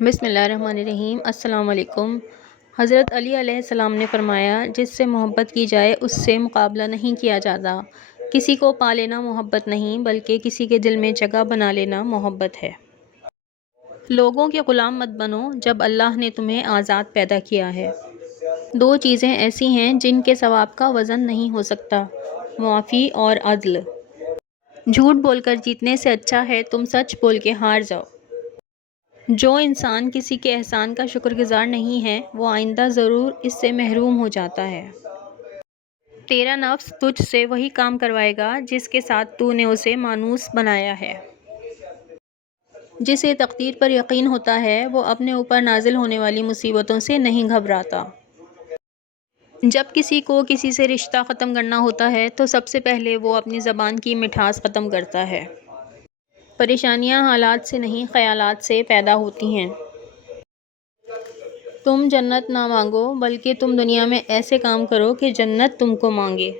بسم اللہ الرحمن الرحیم۔ السلام علیکم۔ حضرت علی علیہ السلام نے فرمایا، جس سے محبت کی جائے اس سے مقابلہ نہیں کیا جاتا۔ کسی کو پا لینا محبت نہیں، بلکہ کسی کے دل میں جگہ بنا لینا محبت ہے۔ لوگوں کے غلام مت بنو جب اللہ نے تمہیں آزاد پیدا کیا ہے۔ دو چیزیں ایسی ہیں جن کے ثواب کا وزن نہیں ہو سکتا: معافی اور عدل۔ جھوٹ بول کر جیتنے سے اچھا ہے تم سچ بول کے ہار جاؤ۔ جو انسان کسی کے احسان کا شکر گزار نہیں ہے، وہ آئندہ ضرور اس سے محروم ہو جاتا ہے۔ تیرا نفس تجھ سے وہی کام کروائے گا جس کے ساتھ تو نے اسے مانوس بنایا ہے۔ جسے تقدیر پر یقین ہوتا ہے، وہ اپنے اوپر نازل ہونے والی مصیبتوں سے نہیں گھبراتا۔ جب کسی کو کسی سے رشتہ ختم کرنا ہوتا ہے تو سب سے پہلے وہ اپنی زبان کی مٹھاس ختم کرتا ہے۔ پریشانیاں حالات سے نہیں، خیالات سے پیدا ہوتی ہیں۔ تم جنت نہ مانگو، بلکہ تم دنیا میں ایسے کام کرو کہ جنت تم کو مانگے۔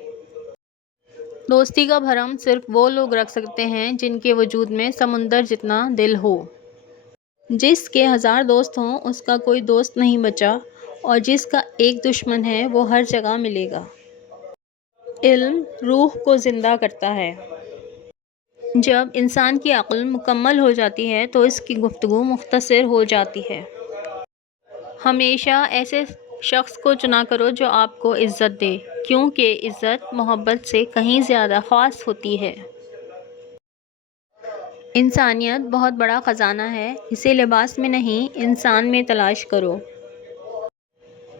دوستی کا بھرم صرف وہ لوگ رکھ سکتے ہیں جن کے وجود میں سمندر جتنا دل ہو۔ جس کے 1000 دوست ہوں اس کا کوئی دوست نہیں بچا، اور جس کا ایک دشمن ہے وہ ہر جگہ ملے گا۔ علم روح کو زندہ کرتا ہے۔ جب انسان کی عقل مکمل ہو جاتی ہے تو اس کی گفتگو مختصر ہو جاتی ہے۔ ہمیشہ ایسے شخص کو چنا کرو جو آپ کو عزت دے، کیونکہ عزت محبت سے کہیں زیادہ خاص ہوتی ہے۔ انسانیت بہت بڑا خزانہ ہے، اسے لباس میں نہیں انسان میں تلاش کرو۔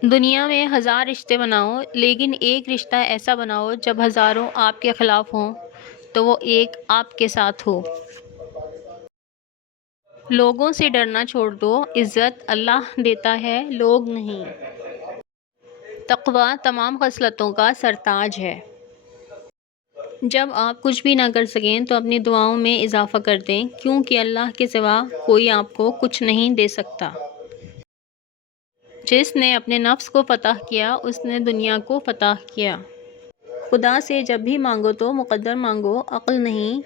دنیا میں 1000 رشتے بناؤ، لیکن ایک رشتہ ایسا بناؤ جب ہزاروں آپ کے خلاف ہوں تو وہ ایک آپ کے ساتھ ہو۔ لوگوں سے ڈرنا چھوڑ دو، عزت اللہ دیتا ہے، لوگ نہیں۔ تقویٰ تمام خصلتوں کا سرتاج ہے۔ جب آپ کچھ بھی نہ کر سکیں تو اپنی دعاؤں میں اضافہ کر دیں، کیونکہ اللہ کے سوا کوئی آپ کو کچھ نہیں دے سکتا۔ جس نے اپنے نفس کو فتح کیا اس نے دنیا کو فتح کیا۔ خدا سے جب بھی مانگو تو مقدر مانگو، عقل نہیں،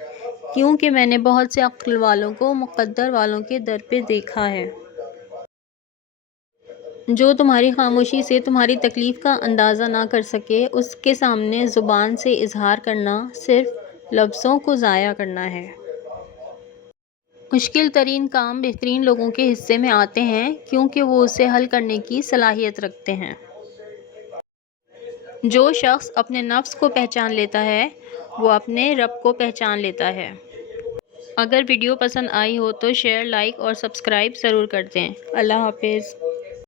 کیونکہ میں نے بہت سے عقل والوں کو مقدر والوں کے در پہ دیکھا ہے۔ جو تمہاری خاموشی سے تمہاری تکلیف کا اندازہ نہ کر سکے، اس کے سامنے زبان سے اظہار کرنا صرف لفظوں کو ضائع کرنا ہے۔ مشکل ترین کام بہترین لوگوں کے حصے میں آتے ہیں، کیونکہ وہ اسے حل کرنے کی صلاحیت رکھتے ہیں۔ جو شخص اپنے نفس کو پہچان لیتا ہے، وہ اپنے رب کو پہچان لیتا ہے۔ اگر ویڈیو پسند آئی ہو تو شیئر، لائک اور سبسکرائب ضرور کر دیں۔ اللہ حافظ۔